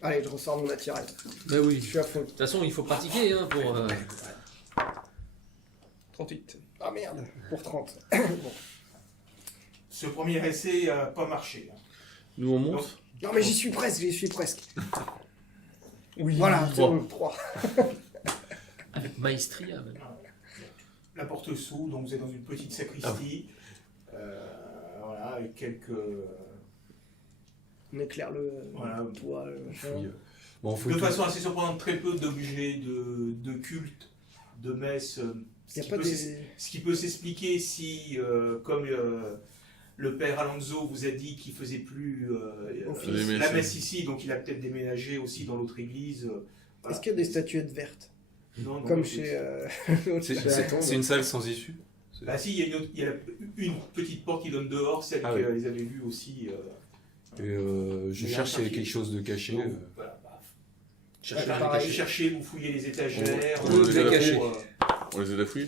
Allez, je ressors mon naturel. Bah oui. Je suis à fond. De toute façon, il faut pratiquer hein, pour. 38. Ah merde, pour 30. Bon. Ce premier essai n'a pas marché. Nous on monte. Non mais j'y suis presque. Oui. Voilà, c'est 3. bon, 3. Avec maestria même. La porte s'ouvre, donc vous êtes dans une petite sacristie. Voilà, avec quelques. On éclaire le Voilà. toit, le machin. Bon, faut De tout- façon assez surprenante, très peu d'objets de culte, de messe. Y a pas des... Ce qui peut s'expliquer si, comme le père Alonso vous a dit qu'il faisait plus Office. la messe ici, donc il a peut-être déménagé aussi dans l'autre église. Voilà. Est-ce qu'il y a des statuettes vertes? Non, non, Comme non, chez... C'est une salle sans issue. Bah si, il y a une petite porte qui donne dehors, celle Ah qu'ils avaient vue aussi. Et je Mais cherche s'il y a un quelque chose de caché. Donc, voilà, bah, pareil. cherchez, vous fouillez les étagères. On les a cachés. On les a fouillés.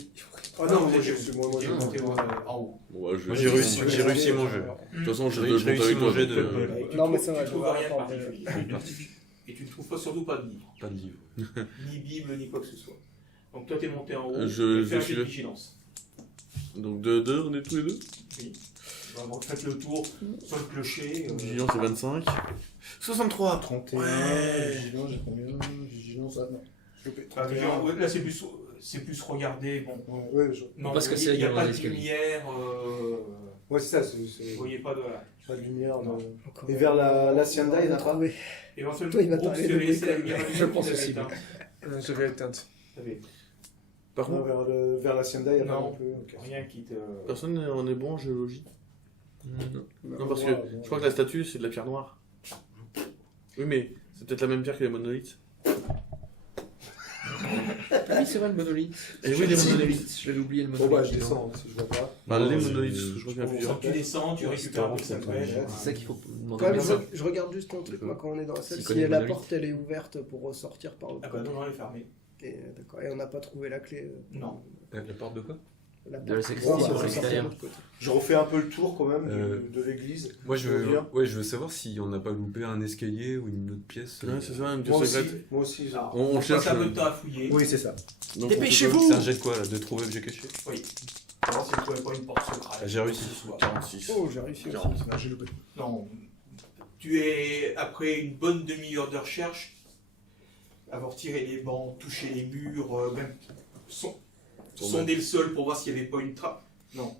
Ah non, moi j'ai monté en haut. Bon, ouais, Moi j'ai réussi mon jeu. De toute façon, j'ai J'ai deux réussi avec mon toi. jet donc, de- Tu Non, mais trouves- ça va, tu je trouves vais rien de avoir particulier. Et tu ne trouves pas, surtout pas de livre, Pas de livre. ni Bible, ni quoi que ce soit. Donc toi t'es monté en haut, Je fais un suis jet de là. vigilance. Donc de 2, on est tous les deux. Oui. Vraiment, faites le tour sur le clocher. Vigilance c'est 25. 63. 31, Ouais. vigilance, j'ai combien? Vigilance, ah non. Enfin, vigilance, là c'est plus regarder. Bon. Ouais, je... Non, Parce que il c'est n'y a dans pas les de escaliers. lumière. ouais, c'est ça, Vous c'est voyez pas de. Voilà. pas de lumière. Non. Et vers la Hacienda, il y en a pas? trouvé. Éventuellement, Toi, il va Brooks, t'arriver tu avais de laissé la bricoler. lumière Je allumée, pense tu l'avais aussi. éteinte. J'avais éteinte. T'avais- Par Non, contre, vers l'Hacienda, il y a pas Non. non plus. Ok. Rien qui te. personne on est bon en géologie. Non, parce que Ouais, je crois que la statue c'est de la pierre noire. Oui, mais c'est peut-être la même pierre que les monolithes. Ah oui, c'est vrai le monolithe. Et oui, les monolithes. Je l'avais oublié le Bon, monolithe. bah, je descends, si je vois pas. Bah, Non, les c'est- monolithes, je crois qu'il y en a Donc plusieurs. tu descends, tu récupères un peu sa pêche. C'est ça qu'il faut demander. Quand au même, médecin. je regarde juste un truc, moi, quand on est dans la salle, S'il si connaît le la monolithe. porte, elle est ouverte pour ressortir par l'autre Ah bah côté. non, elle est fermée. Et, d'accord. Et on n'a pas trouvé la clé. Non. La porte de quoi? La De la porte. sacristie, Ouais, c'est on va extérieur. sortir de l'autre côté. Je refais un peu le tour quand même Euh, de l'église. Moi Je veux je veux savoir si on n'a pas loupé un escalier ou une autre pièce. Ouais, c'est ça, une Moi pièce aussi. secrète. Moi aussi. Alors, On passe cherche, un peu de temps à fouiller. Oui, c'est ça. Donc, Dépêchez-vous! C'est un jet de quoi là? De trouver objet caché? Oui. Pour voir si vous trouvez pas une porte secrète. Ah, j'ai réussi. 46. Oh, j'ai réussi aussi. 40. Ah, j'ai loupé. Non. Tu es, après une bonne demi-heure de recherche, avoir tiré les bancs, touché les murs, même sonder le sol pour voir s'il n'y avait pas une trappe. Non.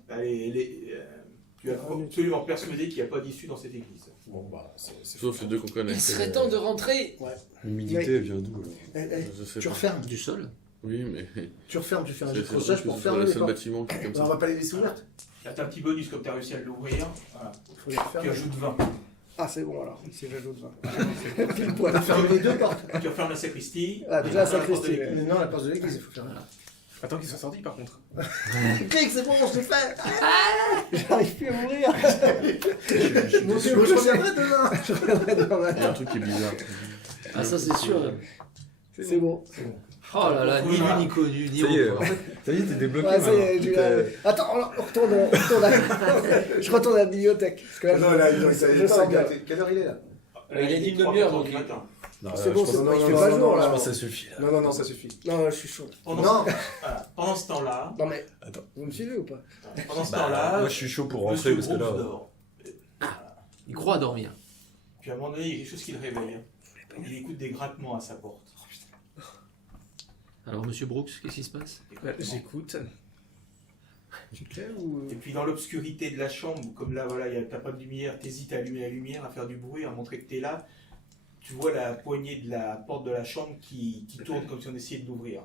Tu es absolument persuadé qu'il n'y a pas d'issue dans cette église. Bon, bah, c'est Sauf les deux qu'on connaît. Il serait temps de rentrer. L'humidité elle vient d'où alors? Je sais Tu pas. refermes. Du sol. Oui, mais Tu refermes, tu fais un c'est jet de c'est crochage pour le fermer les seul portes. bâtiment qui est comme On ça. va pas les laisser ouvertes. Là, tu as un petit bonus comme tu as réussi à l'ouvrir. Voilà. Faut les Tu refermer. ajoutes 20. Ah, c'est bon alors. C'est j'ajoute 20. Pile poil. Ferme les deux portes. Tu refermes la sacristie. Ah, déjà, la Et la porte de sacristie, l'église. Mais non, la porte de l'église, il faut fermer. Attends qu'ils soient sortis par contre. Clic, c'est bon, je l'ai fait. J'arrive plus à mourir. Moi aussi, je reviendrai demain. Je reviendrai demain Il y a un matin. truc qui est bizarre. Ah ça c'est sûr. C'est bon. Oh là là, ni vu ni connu, ni Ça y est, au en fait, ça y est, t'es débloqué. Ouais, ça y est, maintenant. j'ai T'es- Attends, on retourne je retourne à la bibliothèque. Parce que là, Non, là, ça y je est, sens bien. quelle heure il est là? Il a dit une 3, demi-heure, 4 donc. du matin. Non, C'est là, bon, je c'est pense- bon, il non, fait non, pas non, jour non, je là. pense que ça suffit. là. Non, ça suffit. Non, je suis chaud. Non. Pendant ce temps-là, Non mais, Attends. vous me suivez ou pas? pendant ce Bah, temps-là, moi je suis chaud pour Monsieur rentrer parce que Brooks là. dort. Il croit dormir. Puis à un moment donné, il y a quelque chose qui le réveille. Il écoute des grattements à sa porte. Alors monsieur Brooks, qu'est-ce qui se passe? Des grattements. J'écoute. C'est clair ou... Et puis dans l'obscurité de la chambre, comme là, voilà, t'as pas de lumière, t'hésites à allumer la lumière, à faire du bruit, à montrer que t'es là, tu vois la poignée de la porte de la chambre qui tourne comme si on essayait de l'ouvrir.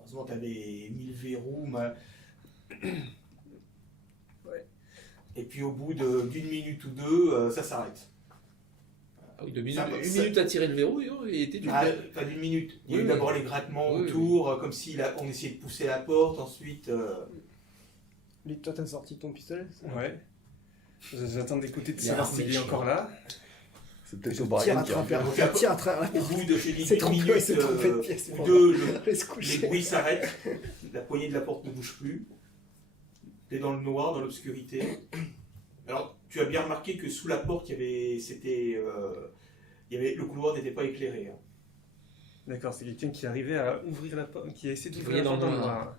Heureusement, t'avais mis le verrou, et puis au bout d'une minute ou deux, ça s'arrête. Ah oui, 2 minutes. Ça, Une ça- minute à tirer le verrou et était du Ah, pas d'une minute. Il y a eu Oui, d'abord les grattements oui, autour, comme si on essayait de pousser la porte, ensuite... Lui, toi, t'as sorti ton pistolet Ouais. J'attends d'écouter de Il y a savoir un s'il est méchant. encore là. C'est peut-être Tire O'Brien à qui travers, revient. tire à travers la Au bout de, je dis, C'est une trompé, minute c'est trompé de pièce. ou deux, le- Allez se les coucher. bruits s'arrêtent, la poignée de la porte ne bouge plus. T'es dans le noir, dans l'obscurité. Alors, tu as bien remarqué que sous la porte, le couloir n'était pas éclairé. Hein. D'accord, c'est quelqu'un qui arrivait à ouvrir la porte, qui a essayé Qui d'ouvrir la voyait porte dans dans le le noir. noir.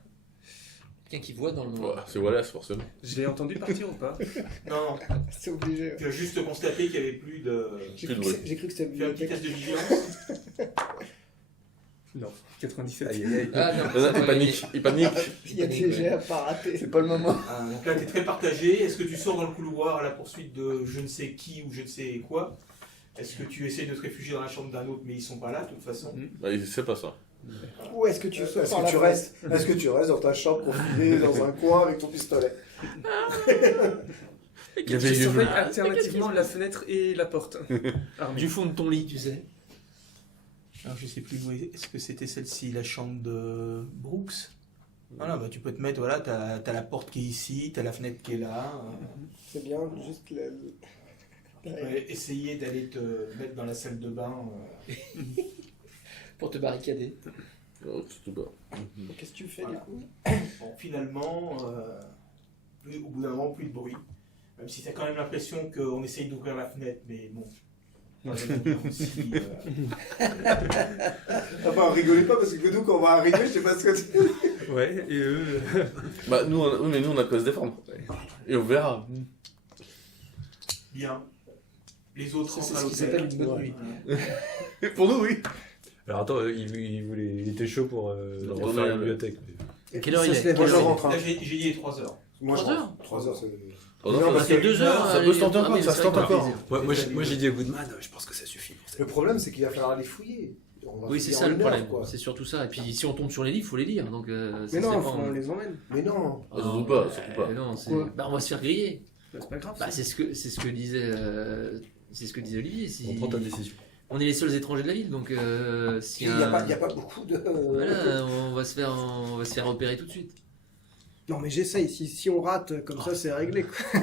Quelqu'un qui voit dans le noir. C'est Wallace, forcément. Je l'ai entendu partir ou pas? Non, non, C'est obligé. tu as juste constaté qu'il n'y avait plus de... J'ai Plus cru de que j'ai cru que c'était Fais un petit bibliothèque. test de vigilance. Non, 97. Aïe, aïe, aïe. Ah non, Il ça va, panique, il panique. Il y a des jets à pas rater. C'est pas le moment. Donc là, tu es très partagé. Est-ce que tu sors dans le couloir à la poursuite de je ne sais qui ou je ne sais quoi? Est-ce que tu essaies de te réfugier dans la chambre d'un autre, mais ils sont pas là, de toute façon? Bah, c'est pas ça. Ou est-ce que tu sors Est-ce par que la tu fenêtre restes Est-ce que tu restes dans ta chambre confiné dans un coin avec ton pistolet? Il y avait Je les yeux surveille bleus. alternativement la fenêtre et la porte. Armée. Du fond de ton lit, tu sais. Alors, je sais plus où est-ce que c'était celle-ci, la chambre de Brooks? Voilà, bah, tu peux te mettre, voilà, t'as la porte qui est ici, t'as la fenêtre qui est là. C'est bien, juste Tu peux essayer d'aller te mettre dans la salle de bain. Pour te barricader. Oh, c'est tout bas. Qu'est-ce que tu fais Voilà. du coup? Bon, finalement, au bout d'un moment, plus de bruit. Même si t'as quand même l'impression qu'on essaye d'ouvrir la fenêtre, mais bon. Aussi, Enfin, rigolez pas parce que nous, quand on va arriver, je sais pas ce que c'est. Ouais, et eux. Bah, nous, on a quoi se défendre. Et on verra. bien. Les autres C'est rentrent à ce qui l'hôtel. s'appelle une bonne nuit. Pour nous, oui. Alors attends, il était chaud pour Retourner refaire à la la- bibliothèque. Quelle heure il Ça est se lève Moi, Quelle je heure il est rentre. Là, j'ai dit 3 heures. Moi, je 3 rentre. 3 heures, c'est... Oh, Non, non, parce Parce qu'il y a 2 heures. ça peut se tenter ah, encore, mais ça c'est se tente vrai que- encore. Moi j'ai dit à Goodman, je pense que ça suffit. Le problème, c'est qu'il va falloir aller fouiller. On va Oui, c'est fouiller ça en le une heure, problème. quoi. C'est surtout ça. Et puis si on tombe sur les livres, il faut les lire. Donc, Mais non, on les emmène. Mais non. Ah, surtout pas, surtout pas. Non, c'est- Pourquoi bah, on va se faire griller. Bah, c'est pas grave. Bah, c'est ce que disait Olivier. Si... On prend ta décision. On est les seuls étrangers de la ville, donc si Il n'y a pas beaucoup de... voilà, on va se faire repérer tout de suite. Non, mais j'essaye. Si on rate, comme ça, c'est réglé. Quoi.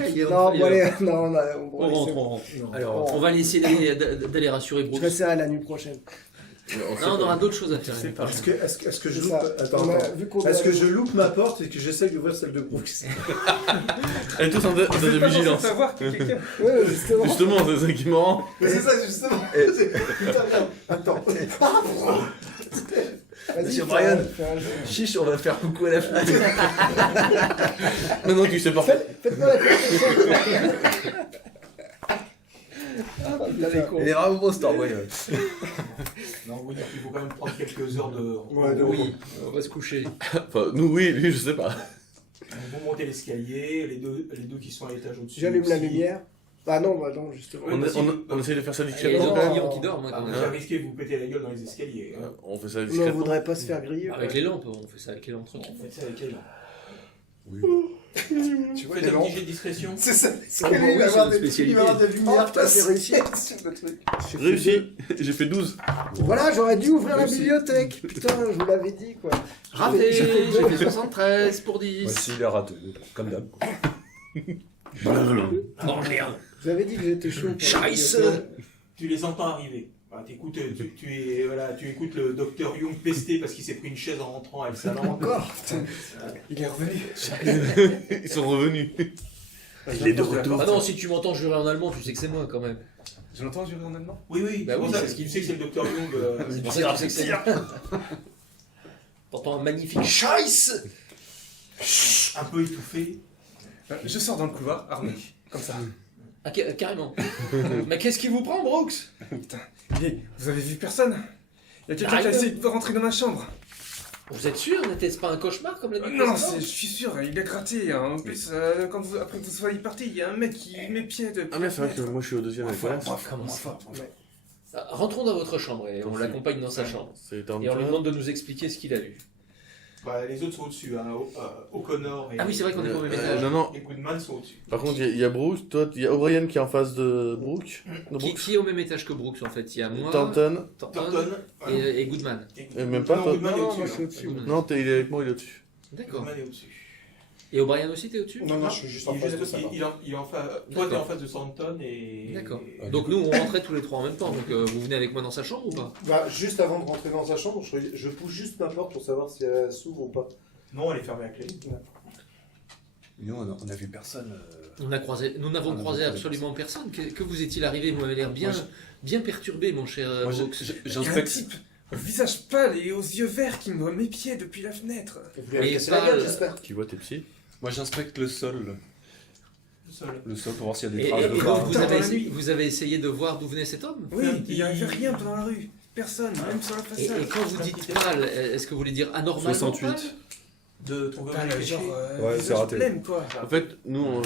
Allez, Non, bon, allez, allez, non, on on allez, rentre, c'est on bon. rentre. Alors, On va essayer d'aller rassurer Je Brooks. vais à la nuit prochaine. Non, on aura d'autres choses à faire. C'est pas. Est-ce que je C'est loupe... ça. Attends, On a attends. vu qu'on Est-ce que doit- je loupe ma porte et que j'essaye d'ouvrir celle de Brooks? Elle est tous en tête de vigilance. savoir que quelqu'un. Ouais, justement. Justement, c'est ça qui me rend. Mais c'est ça, justement. Putain, merde. Attends. Vas-y, Monsieur fais Brian. fais un jeu. Chiche, on va faire coucou à la fenêtre. Maintenant que tu sais pas. Faites-moi la confession. Il est vraiment beau, Star Wars. Non, oui, il faut quand même prendre quelques heures de... Ouais, de Oui, on va se coucher. Enfin, nous, oui, lui, je sais pas. Vous montez l'escalier, les deux qui sont à l'étage au-dessus. J'allume la aussi. lumière. Ah non, bah non, justement. On essaie de faire ça Il y a discrètement. d'autres Non. clients qui dorment. Ah, quand vous même. avez risqué de vous péter la gueule dans les escaliers. Hein. On fait ça Non, on discrètement. voudrait pas se faire griller. Avec les lampes, on fait ça avec les lampes tranquilles. Faites ça avec elle. Tu vois, Faites les un lampes. petit jet de discrétion. C'est ça. Ah, bon, oui, c'est une spécialité. Il va y avoir des lumières Oh, t'as fait réussir. sur le truc. Réussi. J'ai fait 12. Voilà, j'aurais dû ouvrir la bibliothèque. Putain, je vous l'avais dit, quoi. Raté, J'ai fait j'ai fait 73 pour 10. voici les râteaux, comme d'hab. Vous avez dit que j'étais chaud. pour la Scheisse. bibliothèque. Tu les entends arriver. Voilà, tu écoutes le docteur Young pester parce qu'il s'est pris une chaise en rentrant avec sa lampe. Encore. Il est revenu. Ils sont revenus. Il est de Ah non, si tu m'entends jurer en allemand, tu sais que c'est moi quand même. Je l'entends jurer en allemand. Oui, oui, Bah c'est pour oui, ça, c'est parce ce qu'il qu'il sait que c'est le docteur Young. C'est pour ça que tu sais que c'est moi. T'entends un magnifique Scheiße. Un peu étouffé. Je sors dans le couloir, armé. Comme ça. Ah, carrément. Mais qu'est-ce qui vous prend, Brooks? Putain. Et vous avez vu personne? Il y a quelqu'un qui a Arrête. essayé de rentrer dans ma chambre. Vous êtes sûr? N'était-ce pas un cauchemar comme l'a dit Non, précédemment je suis sûr, il a gratté. Hein. En plus, après que vous soyez parti, il y a un mec qui m'épiait de. Ah, mais c'est vrai que moi, je suis au deuxième avec Wallace. Comment ça? Rentrons dans votre chambre et on l'accompagne dans sa chambre. C'est un Et on lui demande de nous expliquer ce qu'il a vu. Bah, les autres sont au-dessus, hein. O'Connor et... Ah oui, c'est vrai qu'on est pas au même étage. Non, non. Et Goodman sont au-dessus. Par contre, il y a Brooks, toi, il y a O'Brien qui est en face de Brooks. Qui est au même étage que Brooks en fait? Il y a moi, Thornton. Thornton et Goodman. même pas, Non, toi. Goodman est Non, au-dessus. moi, hein. je suis au-dessus. Goodman. Non, il est avec moi, il est au-dessus. D'accord. Goodman est au-dessus. Et O'Brien aussi, t'es au-dessus? Non, je suis juste en face de ça. Il est en face... Toi, t'es en face de Thornton et... D'accord. Ah, Donc nous, on rentrait tous les trois en même temps. Donc vous venez avec moi dans sa chambre ou pas? Bah, juste avant de rentrer dans sa chambre, je pousse juste ma porte pour savoir si elle s'ouvre ou pas. Non, elle est fermée à clé. Nous, on a vu personne. Nous n'avons On a croisé vu absolument personne. Que vous est-il arrivé? Vous m'avez l'air bien perturbé, mon cher Moi, Brooks. Il y a un j'inspecte. type au visage pâle et aux yeux verts qui me mépiait depuis la fenêtre. Vous lui avez Mais cassé la pas gueule, le- j'espère. Qui voit tes psys. Moi, j'inspecte le sol. Seul. Le sol pour voir s'il y a des Et traces de donc pas. vous Dans avez, la nuit. vous avez essayé de voir d'où venait cet homme? Oui, il n'y avait rien dans la rue. Personne, même sur la Et façade. quand vous dites pâle, est-ce que vous voulez dire anormalement 68. pâle? De trouver un Pâle, péché. genre, Ouais, visage c'est raté. blême, quoi. En fait, nous,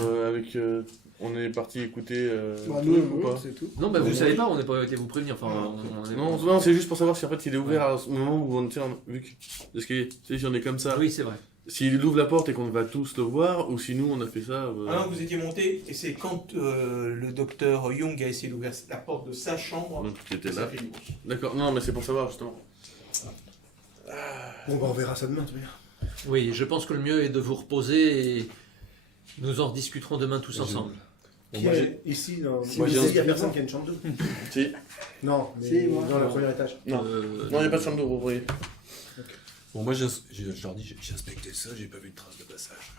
on est parti écouter. Bah, truc nous, ou pas c'est tout. Non, bah vous Oui. savez pas, on n'a pas été vous prévenir. Enfin, Non, non, c'est juste pour savoir si en fait il est ouvert à ce moment où on tient. Vu que. Parce que si on est comme ça. Oui, c'est vrai. S'il ouvre la porte et qu'on va tous le voir, ou si nous on a fait ça. Ah non, vous étiez monté, et c'est quand le docteur Young a essayé d'ouvrir la porte de sa chambre Donc, tu étais que ça là. fait du bruit. D'accord, non, mais c'est pour savoir justement. Bon, bah, on verra ça demain, tu bien. Oui, je pense que le mieux est de vous reposer et nous en rediscuterons demain tous ensemble. Bon, Qui moi, est ici, dans... Si Moi, vous il n'y a essayez- personne qui a une chambre double. Si. Non, mais Si, moi. dans le premier étage. Non, non, il n'y a pas de chambre de rouvrier. Bon, moi, je leur dis, j'ai inspecté ça, j'ai pas vu de traces de passage.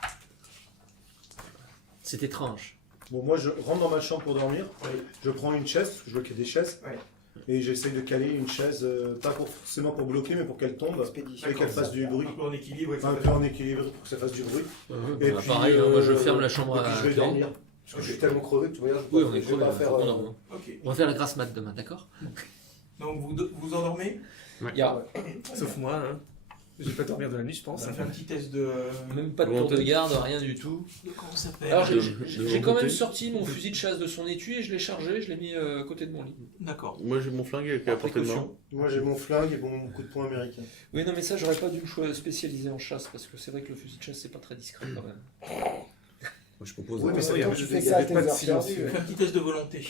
C'est étrange. Bon, moi, je rentre dans ma chambre pour dormir. Oui. Je prends une chaise, parce que je vois qu'il y a des chaises. Ouais. Et j'essaye de caler une chaise, pas forcément pour bloquer, mais pour qu'elle tombe. Et qu'elle fasse du bruit. Un peu en équilibre. et Enfin, un ça peu en équilibre pour que ça fasse du bruit. Et Bah, puis, pareil, hein, moi je ferme la chambre et puis à je vais clé. dormir. Parce que je suis tellement crevé que tu vois, Oui, on est je vais crevé, pas faire. on dort. Ok. On va faire la grasse mat demain, d'accord? Donc vous endormez. Sauf moi, hein. Je vais pas dormir de la nuit, je pense. Ça fait un petit test de... Même pas de tour de garde, rien du tout. Comment ça s'appelle? Alors de j'ai quand même remonter. sorti mon fusil de chasse de son étui et je l'ai chargé, je l'ai mis à côté de mon lit. D'accord. Euh, Moi j'ai mon flingue avec la portée de main. Moi, j'ai mon flingue et mon coup de poing américain. Oui, non, mais ça, j'aurais pas dû me spécialiser en chasse parce que c'est vrai que le fusil de chasse, c'est pas très discret quand même. Moi, je propose. Oui, mais ça, il y a Quand pas tu de- fais il y ça à avait tes pas de heures silence. perdues, Fais un petit test de volonté. Je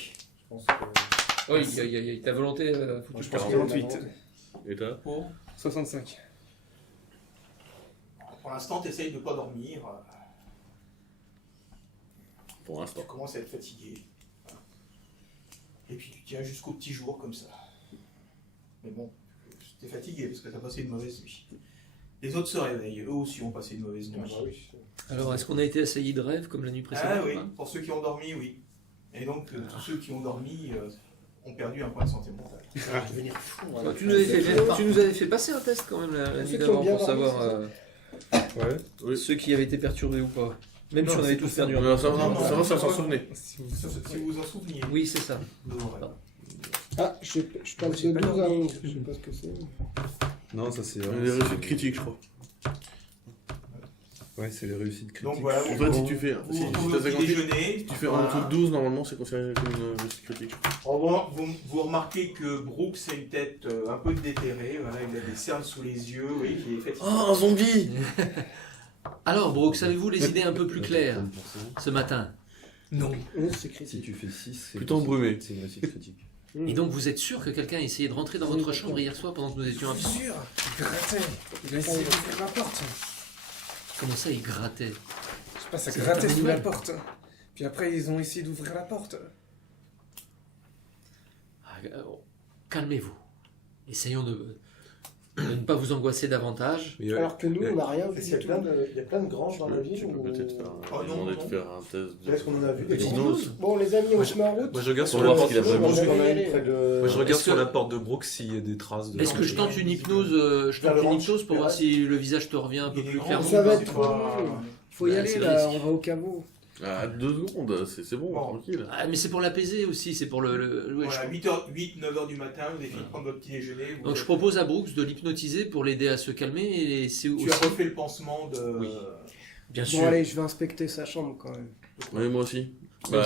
pense que- Oui, ta volonté, faut que Moi, tu je pense penses. qu'il y a 48. Et toi Pour 65. Pour l'instant, tu essayes de ne pas dormir. Pour l'instant. Tu commences à être fatigué. Et puis tu tiens jusqu'au petit jour comme ça. Mais bon, tu es fatigué parce que tu as passé une mauvaise nuit. Les autres se réveillent, eux aussi ont passé une mauvaise nuit. Ah, bah oui. Alors, est-ce qu'on a été assailli de rêve comme la nuit précédente? Ah oui, hein pour ceux qui ont dormi, oui. Et donc, tous ceux qui ont dormi ont perdu un point de santé mentale. Ah, devenir fou. Bah, tu nous avais fait passer un test quand même la nuit Ceux qui ont d'avant bien pour dormi, savoir Ouais. Oui. ceux qui avaient été perturbés ou pas. Même si Non, on avait c'est tous pas perdu ça. un Non, peu. ça Non, va, ça va, ça s'en non. souvenait. Si vous vous en souveniez. Oui, c'est ça. de vos rêves. Ah, je passe de 12 à 11. Je sais pas ce que c'est. Non, ça c'est. Les réussites critiques, je crois. Ouais, c'est les réussites critiques. Donc voilà, En fait, si tu fais. vous Si retrouvez t'as au petit 58, déjeuner. si tu fais en Voilà. dessous de 12, normalement, c'est considéré comme une réussite critique. je crois. En revanche, vous remarquez que Brooks a une tête un peu déterrée, voilà, il a des cernes sous les yeux, oui, il est fatigué. Oh, un zombie Alors, Brooks, avez-vous les idées un peu plus claires ce matin? Non. 11, c'est Si critique. tu fais 6, c'est. Plutôt embrumé. C'est une réussite critique. Et donc, vous êtes sûr que quelqu'un a essayé de rentrer dans votre chambre hier soir pendant que nous étions absents? Sûr, il grattait. Il a essayé d'ouvrir la porte. Comment ça, il grattait? Je sais pas, ça C'est grattait un sous la animal. porte. Puis après, ils ont essayé d'ouvrir la porte. Calmez-vous. Essayons de ne pas vous angoisser davantage. Mais, Alors que nous, on n'a rien vu Il y a du plein tout. de- il y a plein de granges dans la ville. Tu peux où- peut-être faire Oh, non, demander non. de faire un test de. Est-ce qu'on en a vu des Hypnose. Bon, les amis, on se met en route. moi, je regarde sur Pour la voir porte. ce qu'il a Moi, vraiment J'en ai vu. une près de- je regarde Est-ce sur que- la porte de Brooks s'il y a des traces de. Est-ce que je tente une hypnose, pour voir si le visage te revient un peu Il est plus grand, clairement? Ça va c'est être pas- trop long. Faut y Bah, aller c'est là, risque. on va au caveau. Ah, 2 secondes, c'est bon, Bon. tranquille. Ah, mais c'est pour l'apaiser aussi, c'est pour ouais, Voilà, 8-9h du matin, vous avez fini de prendre votre petit déjeuner. vous Donc je êtes- propose à Brooks de l'hypnotiser pour l'aider à se calmer et c'est aussi... Tu as refait le pansement de... Oui. Bien Bon, sûr. allez, je vais inspecter sa chambre quand même. Oui, moi aussi. Donc Bah,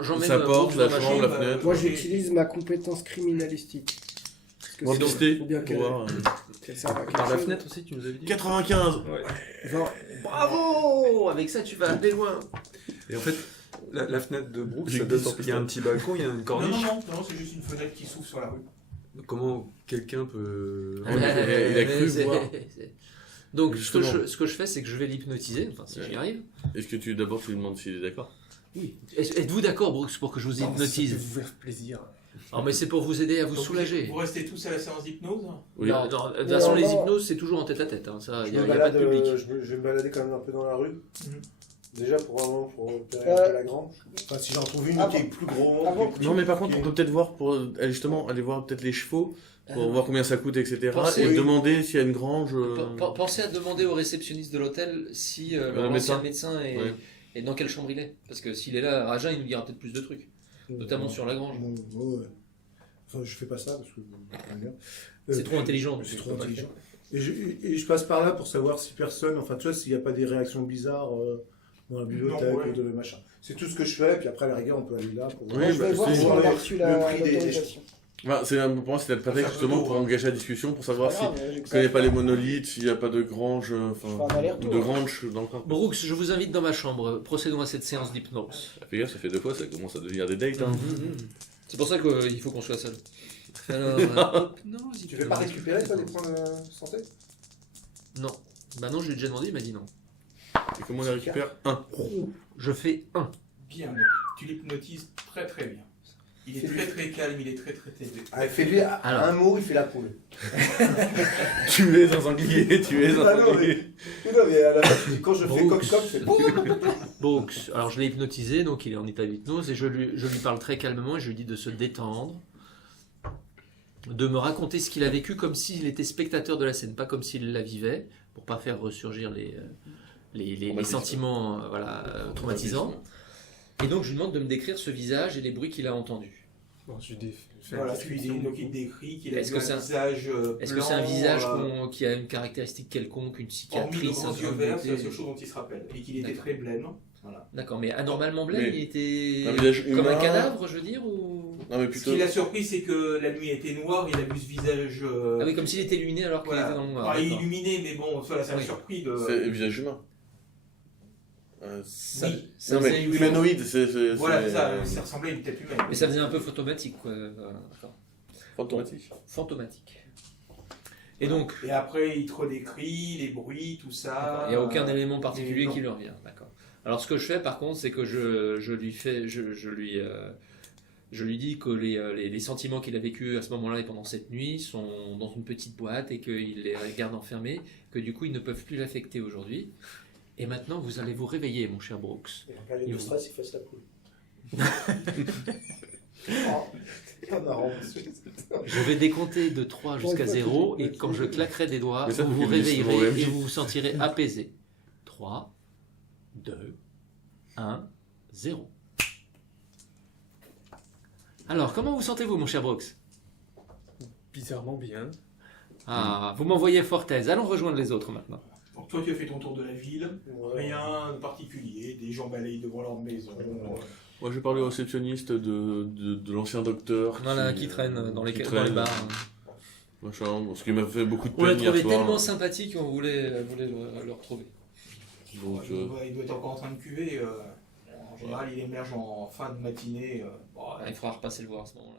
j'emmène sa porte, Brooks la dans ma chambre, la chambre. fenêtre. Moi, j'utilise ma compétence criminalistique. Parce que Moi, c'est- pister, faut bien pour qu'elle- voir. qu'elle serve à quelque Par la chose. fenêtre aussi, tu nous avais dit 95. Ouais. Genre, Bravo! Avec ça, tu vas aller loin. Et en fait, la fenêtre de Brooks, J'ai ça deux donne- sur il y a un petit balcon, il y a une Non, corniche. non, c'est juste une fenêtre qui s'ouvre sur la rue. Comment quelqu'un peut... Ouais, mais il a cru C'est- voir. Donc, Justement. ce que je fais, c'est que je vais l'hypnotiser, enfin, si Ouais. j'y arrive. Est-ce que tu d'abord tu lui demandes s'il est d'accord? Oui. Êtes-vous d'accord, Brooks, pour que je vous Non, ça hypnotise? peut vous faire plaisir. Alors, mais c'est pour vous aider à vous Donc, soulager. Vous restez tous à la séance d'hypnose? Oui. Non, non, de toute façon, Non, les non. hypnoses, c'est toujours en tête-à-tête. Hein. Ça, il Je n'y me a pas de balade, public. je vais me balader quand même un peu dans la rue. Mhm. Déjà pour repérer un peu la grange. Enfin, si j'en trouve une Ah qui est bon. plus gros. Ah bon. Non, mais par contre, on peut peut-être voir pour justement aller voir peut-être les chevaux pour voir combien ça coûte, etc. Pensez- et oui. demander s'il y a une grange. Pensez à demander au réceptionniste de l'hôtel si Le l'ancien médecin. médecin est, Ouais. et dans quelle chambre il est. Parce que s'il est là à Agen, il nous dira peut-être plus de trucs. Notamment sur la grange. Bon, ouais. Enfin, je fais pas ça parce que. C'est trop intelligent. C'est trop intelligent. Et je passe par là pour savoir si personne, enfin, tu vois, s'il n'y a pas des réactions bizarres dans la bibliothèque Non, ouais. ou de machin. C'est tout ce que je fais, puis après, à la rigueur, on peut aller là pour Oui, moi, je vais bah, voir c'est- si on a le- reçu le la prix des- l'autorisation. Bah, pour moi, c'est le prétexte justement pour engager la discussion, pour savoir si Grave, tu connais pas les monolithes, s'il n'y a pas de grange, Je fais un aller-retour. de grange dans le coin. Brooks, je vous invite dans ma chambre. Procédons à cette séance d'hypnose. Fais gaffe, ça fait 2 fois, ça commence à devenir des dates. Hein. C'est pour ça qu'il faut qu'on soit seul. Alors, hypnose, Tu fais pas hypnose. récupérer, toi, des points de santé? Non. Bah non, je l'ai déjà demandé, il m'a dit non. Et comment on les récupère? 1. Je fais 1. Bien, tu l'hypnotises très très bien. Il est très très calme, il est très très taisé. Ah, fais-lui Alors. un mot, il fait la poule. Tu es un sanglier, tu es un Ah non, sanglier. Non, mais à la fin, tu dis, quand je fais Brooks. coq-coq, c'est Brooks, alors je l'ai hypnotisé, donc il est en état d'hypnose, et je lui parle très calmement et je lui dis de se détendre, de me raconter ce qu'il a vécu comme s'il était spectateur de la scène, pas comme s'il la vivait, pour pas faire ressurgir les Traumatisme. sentiments traumatisants. Et donc je lui demande de me décrire ce visage et les bruits qu'il a entendus. Bon, je lui fais Voilà, une description. donc il décrit qu'il a Est-ce vu que c'est un un- visage Est-ce que c'est un visage qui a une caractéristique quelconque, une hormis cicatrice les grands un yeux peu verts, c'est la bleutée seule chose dont il se rappelle. Et qu'il était D'accord. très blême. Voilà. D'accord, mais anormalement blême, Mais il était un visage comme un humain. cadavre, je veux dire, ou... Non, mais Ce plutôt. qui l'a surpris, c'est que la nuit était noire, il a vu ce visage. Ah oui, comme s'il était illuminé alors qu'il voilà. était dans le noir. Pas d'accord. illuminé, mais bon, voilà, ça m'a Oui. surpris de. C'est un visage humain. Oui. Ça Non, mais faisait- humanoïde, Voilà, c'est- ça ressemblait à une tête humaine. Mais ça faisait un peu photomatique, quoi. D'accord. fantomatique. Fantomatique. Et donc, Et après, il te redécrit les bruits, tout ça. il n'y a aucun élément particulier non. qui lui revient. D'accord. Alors, ce que je fais, par contre, c'est que je lui dis que les sentiments qu'il a vécus à ce moment-là et pendant cette nuit sont dans une petite boîte et qu'il les garde enfermés, que du coup, ils ne peuvent plus l'affecter aujourd'hui. Et maintenant, vous allez vous réveiller, mon cher Brooks. Et en période de stress, il fasse la poule. C'est pas marrant, monsieur. Je vais décompter de 3 jusqu'à 0 et quand je claquerai des doigts, Mais ça, vous vous faut qu'il dise souvent réveillerez OMG. et vous vous sentirez apaisé. 3, 2, 1, 0. Alors, comment vous sentez-vous, mon cher Brooks? Bizarrement bien. Ah, vous m'envoyez Fortez. Allons rejoindre les autres maintenant. Donc toi, tu as fait ton tour de la ville. Ouais. Rien de particulier. Des gens balayent devant leur maison. Moi, j'ai parlé au réceptionniste de l'ancien docteur. Voilà, qui traîne dans les bars. Machin, ce qui m'a fait beaucoup de On l'a peine hier trouvé soir. tellement sympathique qu'on voulait le retrouver. Donc, Il doit être encore en train de cuver. En général, il émerge en fin de matinée. Il faudra repasser le voir à ce moment-là.